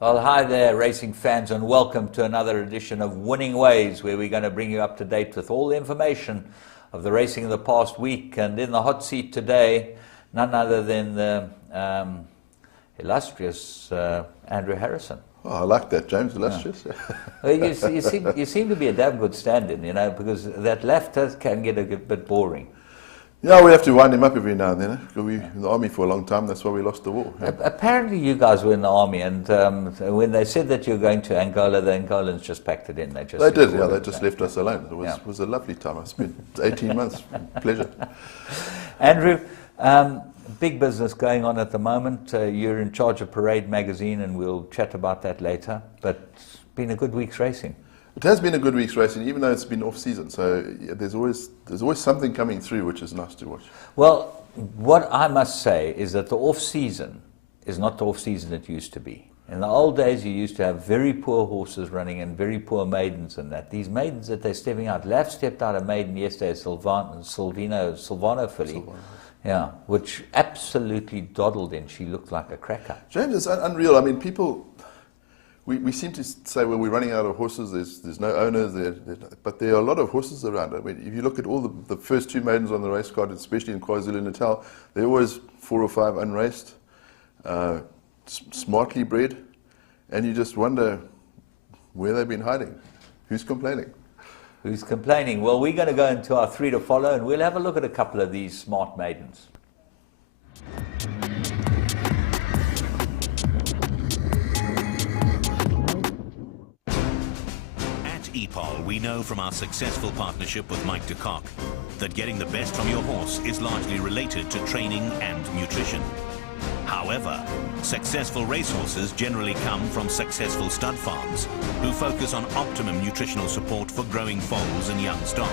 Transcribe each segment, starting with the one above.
Well, hi there, racing fans, and welcome to another edition of Winning Ways, where we're going to bring you up to date with all the information of the racing of the past week. And in the hot seat today, none other than the illustrious Andrew Harrison. Oh, I like that, James, illustrious. Yeah. Well, you seem to be a damn good stand-in, you know, because that left can get a bit boring. Yeah, we have to wind him up every now and then. Because we were in the army for a long time, that's why we lost the war. Yeah. Apparently you guys were in the army, and when they said that you were going to Angola, the Angolans just packed it in. They did, yeah, they just left us alone. It was a lovely time. I spent 18 months. Pleasure. Andrew, big business going on at the moment. You're in charge of Parade Magazine, and we'll chat about that later. But it's been a good week's racing. It has been a good week's racing, even though it's been off-season. So yeah, there's always something coming through, which is nice to watch. Well, what I must say is that the off-season is not the off-season it used to be. In the old days, you used to have very poor horses running and very poor maidens and that. These maidens that they're stepping out, Laf stepped out a maiden yesterday, Silvano filly. Yeah, which absolutely doddled in. She looked like a cracker. James, it's unreal. I mean, people... We seem to say, well, we're running out of horses, there's no owners, but there are a lot of horses around. I mean, if you look at all the first two maidens on the race card, especially in KwaZulu-Natal, they're always 4 or 5 unraced, smartly bred, and you just wonder where they've been hiding. Who's complaining? Who's complaining? Well, we're going to go into our 3 to follow, and we'll have a look at a couple of these smart maidens. EPOL, we know from our successful partnership with Mike de Kock that getting the best from your horse is largely related to training and nutrition. However, successful racehorses generally come from successful stud farms who focus on optimum nutritional support for growing foals and young stock.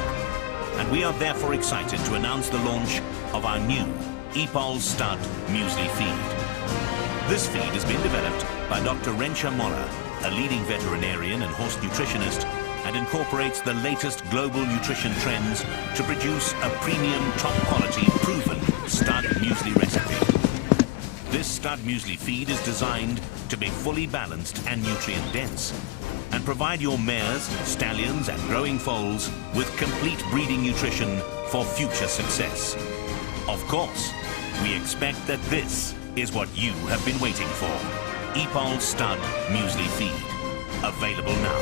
And we are therefore excited to announce the launch of our new EPOL Stud Muesli Feed. This feed has been developed by Dr. Rensha Mora, a leading veterinarian and horse nutritionist, and incorporates the latest global nutrition trends to produce a premium, top-quality, proven stud muesli recipe. This stud muesli feed is designed to be fully balanced and nutrient-dense, and provide your mares, stallions, and growing foals with complete breeding nutrition for future success. Of course, we expect that this is what you have been waiting for. EPOL Stud Muesli Feed. Available now.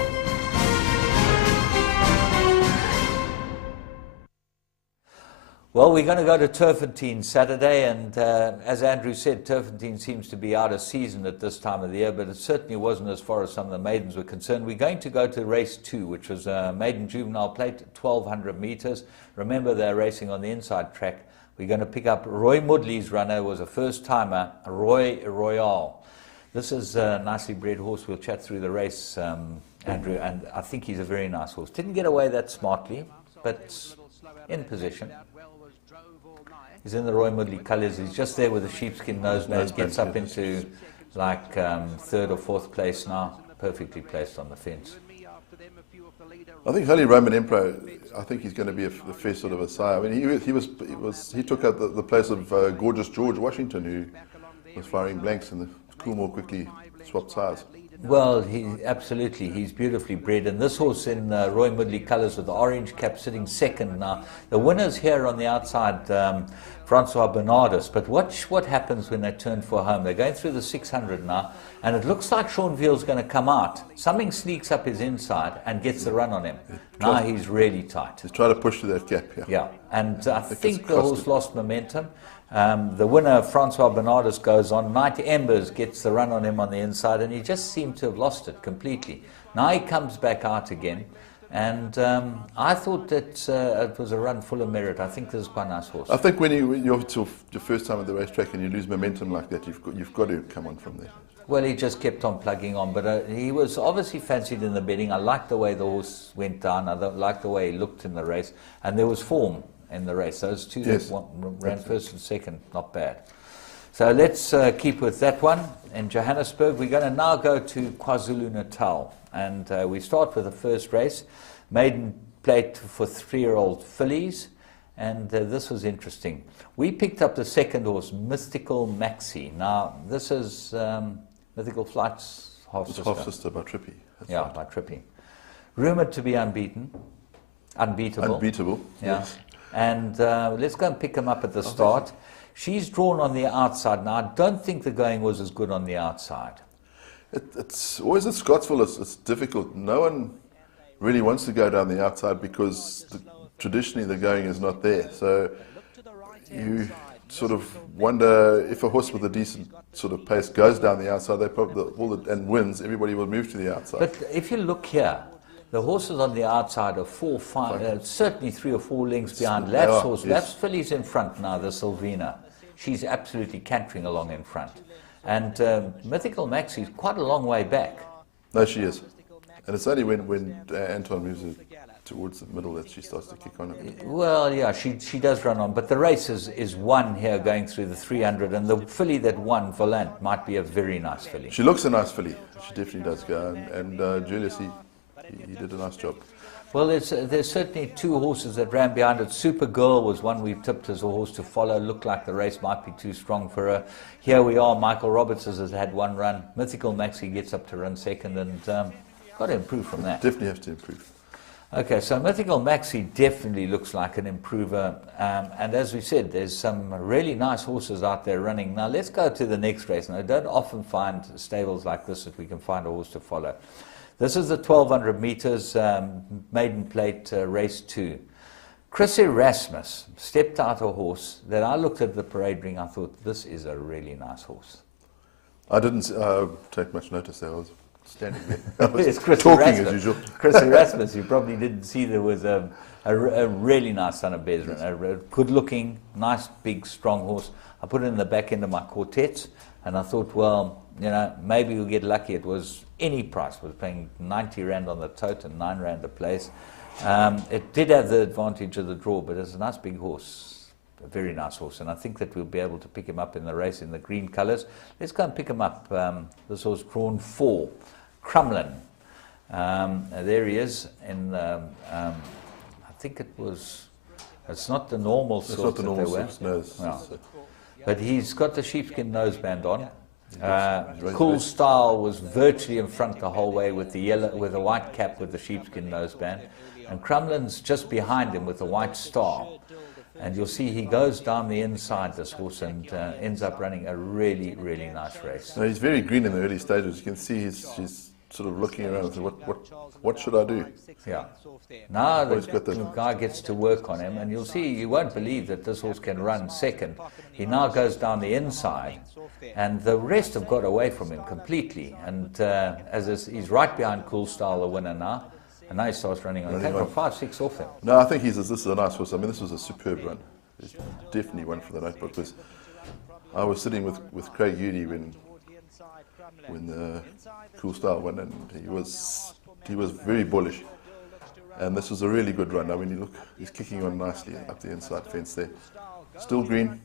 Well, we're going to go to Turfentine Saturday, and as Andrew said, Turfentine seems to be out of season at this time of the year, but it certainly wasn't as far as some of the maidens were concerned. We're going to go to race 2, which was a maiden juvenile plate, 1,200 meters. Remember, they're racing on the inside track. We're going to pick up Roy Mudley's runner, was a first-timer, Roy Royale. This is a nicely bred horse. We'll chat through the race, Andrew, and I think he's a very nice horse. Didn't get away that smartly, but in position. He's in the Roy Mudley colours. He's just there with a sheepskin nose, gets up into like 3rd or 4th place now, perfectly placed on the fence. I think Holy Roman Emperor, I think he's going to be the first sort of a sire. I mean, he took out the place of Gorgeous George Washington, who was firing blanks, and the Coolmore quickly swapped sires. Well, he's beautifully bred, and this horse in Roy Mudley colours with the orange cap sitting second now. The winner's here on the outside, Francois Bernardus, but watch what happens when they turn for home. They're going through the 600 now, and it looks like Sean Veal's going to come out. Something sneaks up his inside and gets the run on him. Now he's really tight. He's trying to push through that gap, Yeah, and I think the horse lost momentum. The winner, Francois Bernardus, goes on. Night Embers gets the run on him on the inside, and he just seemed to have lost it completely. Now he comes back out again, and I thought that it was a run full of merit. I think this is quite a nice horse. I think when you're your first time at the racetrack and you lose momentum like that, you've got to come on from there. Well, he just kept on plugging on, but he was obviously fancied in the betting. I liked the way the horse went down. I liked the way he looked in the race, and there was form in the race. Those two that ran first and second, not bad. So let's keep with that one. In Johannesburg, we're going to now go to KwaZulu-Natal, and we start with the first race, maiden plate for 3-year-old fillies, and this was interesting. We picked up the second horse, Mystical Maxi. Now, this is Mythical Flight's half It's sister. half sister by Trippy. That's Yeah, right. by Trippy. Rumoured to be unbeatable. Unbeatable. Yeah. Yes. And let's go and pick him up at the start. She's drawn on the outside. Now, I don't think the going was as good on the outside. It's always at Scottsville, it's difficult. No one really wants to go down the outside because traditionally the going is not there. So you sort of wonder if a horse with a decent sort of pace goes down the outside, they probably and wins. Everybody will move to the outside. But if you look here, the horses on the outside are 4, 5, certainly 3 or 4 lengths behind. They Lap's are, horse, yes. Lap's filly's in front now, the Sylvina. She's absolutely cantering along in front. And Mythical Maxie's quite a long way back. No, she is. And it's only when Anton moves it towards the middle that she starts to kick on a bit. Well, yeah, she does run on, but the race is won here going through the 300, and the filly that won, Volant, might be a very nice filly. She looks a nice filly. She definitely does go. And Julius, he did a nice job. Well, there's certainly 2 horses that ran behind it. Supergirl was one we tipped as a horse to follow. Looked like the race might be too strong for her. Here we are. Michael Roberts has had 1 run. Mythical Maxie gets up to run second, and got to improve from that. Definitely have to improve. Okay, so Mythical Maxie definitely looks like an improver. And as we said, there's some really nice horses out there running. Now, let's go to the next race. Now, I don't often find stables like this that we can find a horse to follow. This is the 1200 meters maiden plate race 2. Chris Erasmus stepped out a horse that I looked at the parade ring. I thought, this is a really nice horse. I didn't take much notice there. I was standing there. I was It's Chris talking Erasmus. as usual. Chris Erasmus, you probably didn't see there was a really nice son of Bezran, a good-looking, nice, big, strong horse. I put it in the back end of my quartets, and I thought, well, you know, maybe we'll get lucky. It was any price. I was paying 90 Rand on the tote and 9 Rand a place. It did have the advantage of the draw, but it's a nice big horse, a very nice horse, and I think that we'll be able to pick him up in the race in the green colours. Let's go and pick him up. This horse drawn 4, Crumlin. There he is. I think it's not the normal It's sort not the that normal they were. six nose. No. But he's got the sheepskin noseband on. He's Cool raised- Style was virtually in front the whole way with the white cap with the sheepskin noseband, and Crumlin's just behind him with the white star. And you'll see he goes down the inside, this horse, and ends up running a really, really nice race. No, he's very green in the early stages. You can see he's sort of looking around and saying, what should I do? Yeah. Now Always got the the- guy gets to work on him, and you'll see, you won't believe that this horse can run second. He now goes down the inside, and the rest have got away from him completely. And he's right behind Cool Style, the winner now, and now he starts running on. He came from 5-6 off him. No, I think this is a nice horse. I mean, this was a superb run. It's definitely one for the notebook. Because I was sitting with Craig Udy when the Cool Style won, and he was very bullish. And this was a really good run. I mean, you look, he's kicking on nicely up the inside fence there. Still green.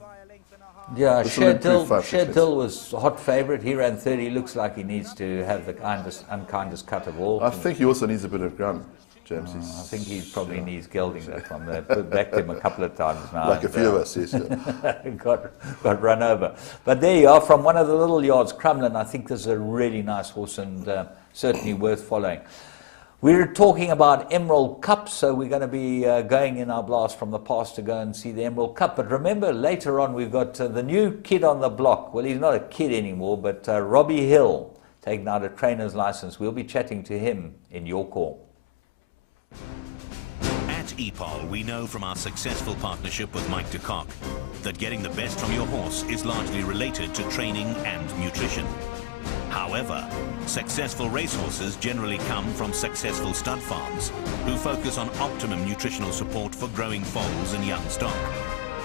Yeah, This will improve 5-6 Sherdil was hot favourite. He ran 30. Looks like he needs to have the unkindest cut of all. I think he also needs a bit of ground, James. I think he probably needs gelding that one. They put back to him a couple of times now. Like a and, few of us, yes. Yeah. got run over. But there you are, from one of the little yards, Crumlin. I think this is a really nice horse and certainly worth following. We're talking about Emerald Cup, so we're going to be going in our blast from the past to go and see the Emerald Cup. But remember, later on, we've got the new kid on the block. Well, he's not a kid anymore, but Robbie Hill, taking out a trainer's license. We'll be chatting to him in your call. At EPOL, we know from our successful partnership with Mike de Kock that getting the best from your horse is largely related to training and nutrition. However, successful racehorses generally come from successful stud farms who focus on optimum nutritional support for growing foals and young stock.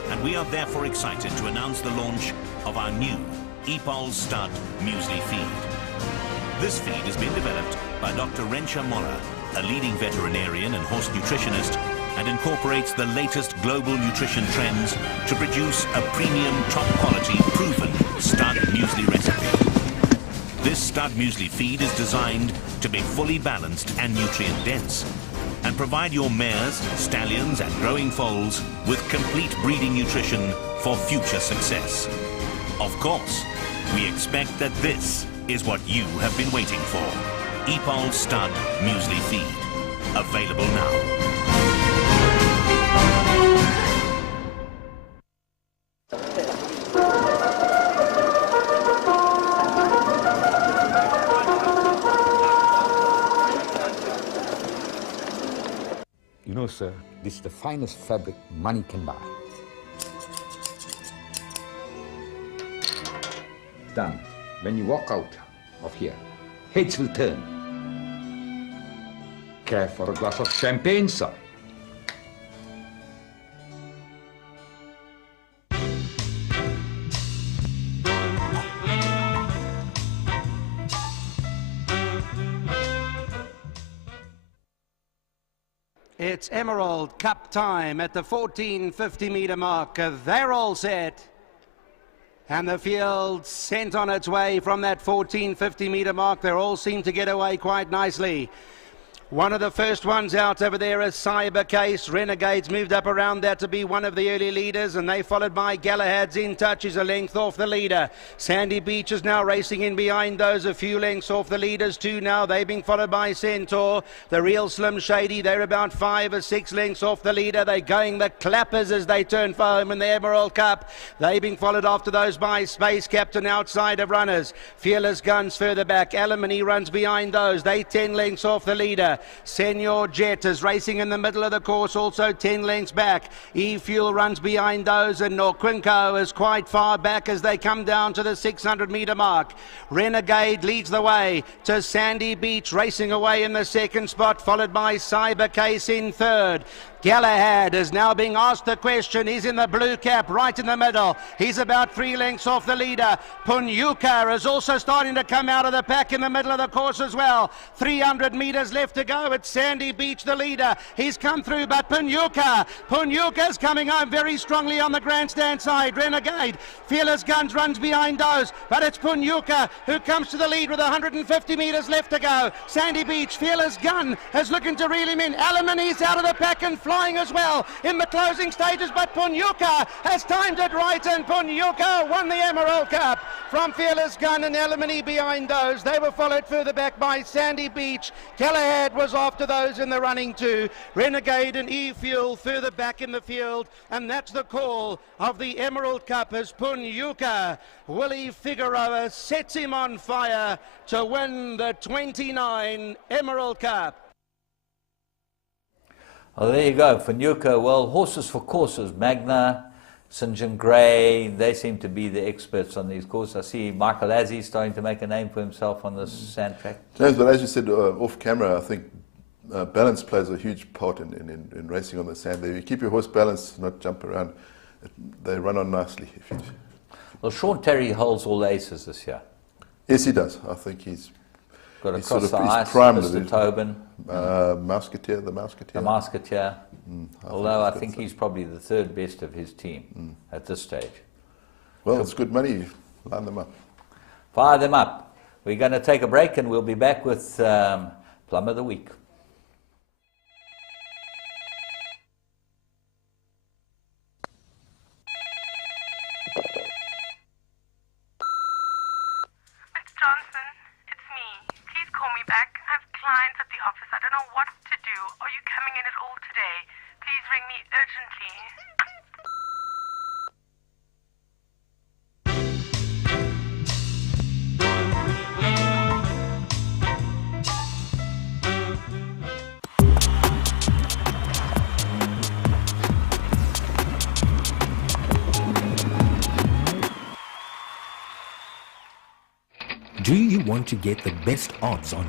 And we are therefore excited to announce the launch of our new EPOL Stud Muesli Feed. This feed has been developed by Dr. Rensha Moller, a leading veterinarian and horse nutritionist, and incorporates the latest global nutrition trends to produce a premium, top-quality, proven stud muesli recipe. This stud muesli feed is designed to be fully balanced and nutrient-dense and provide your mares, stallions, and growing foals with complete breeding nutrition for future success. Of course, we expect that this is what you have been waiting for. Epal Stud Muesli Feed. Available now. You know, sir, this is the finest fabric money can buy. Done. When you walk out of here, heads will turn. Care for a glass of champagne, sir? It's Emerald Cup time at the 1450 metre mark. They're all set. And the field sent on its way from that 1450 metre mark. They all seem to get away quite nicely. One of the first ones out over there is Cyber Case. Renegades moved up around that to be one of the early leaders, and they followed by Galahad's In Touch. He's a length off the leader. Sandy Beach is now racing in behind those, a few lengths off the leaders too now. They're being followed by Centaur. The Real Slim Shady, they're about 5 or 6 lengths off the leader. They're going the clappers as they turn for home in the Emerald Cup. They're being followed after those by Space Captain outside of runners. Fearless Guns further back. Alimony runs behind those. They 10 lengths off the leader. Senor Jet is racing in the middle of the course, also 10 lengths back. E-Fuel runs behind those, and Norquinco is quite far back as they come down to the 600 metre mark. Renegade leads the way to Sandy Beach, racing away in the second spot, followed by Cyber Case in third. Galahad is now being asked the question. He's in the blue cap, right in the middle. He's about 3 lengths off the leader. Punyuka is also starting to come out of the pack in the middle of the course as well. 300 metres left to go. It's Sandy Beach, the leader. He's come through, but Punyuka's coming home very strongly on the grandstand side. Renegade, Fearless Guns runs behind those, but it's Punyuka who comes to the lead with 150 metres left to go. Sandy Beach, Fearless Gun is looking to reel him in. Alimony's out of the pack and flying as well in the closing stages, but Punyuka has timed it right, and Punyuka won the Emerald Cup from Fearless Gun and Alimony behind those. They were followed further back by Sandy Beach. Galahad was after those in the running too. Renegade and E-Fuel further back in the field, and that's the call of the Emerald Cup as Punyuka, Willie Figueroa, sets him on fire to win the 29 Emerald Cup. Well, there you go, Funyuka. Well, horses for courses, Magna, St. John Gray, they seem to be the experts on these courses. I see Michael Azzi starting to make a name for himself on this sand track. James, but as you said off camera, I think balance plays a huge part in racing on the sand. If you keep your horse balanced, not jump around, they run on nicely. Well, Sean Terry holds all the aces this year. Yes, he does. I think he's got he's across the he's ice, primed Mr. it. Tobin. The The Mousquetaire. Musketeer. Although I think so. he's probably the third best of his team at this stage. Well, it's good money. Line them up. Fire them up. We're going to take a break and we'll be back with Plum of the Week. Miss Johnson, it's me. Please call me back. I have clients at the office. I don't know what to do. Are you coming in at all today? Please ring me urgently. Do you want to get the best odds on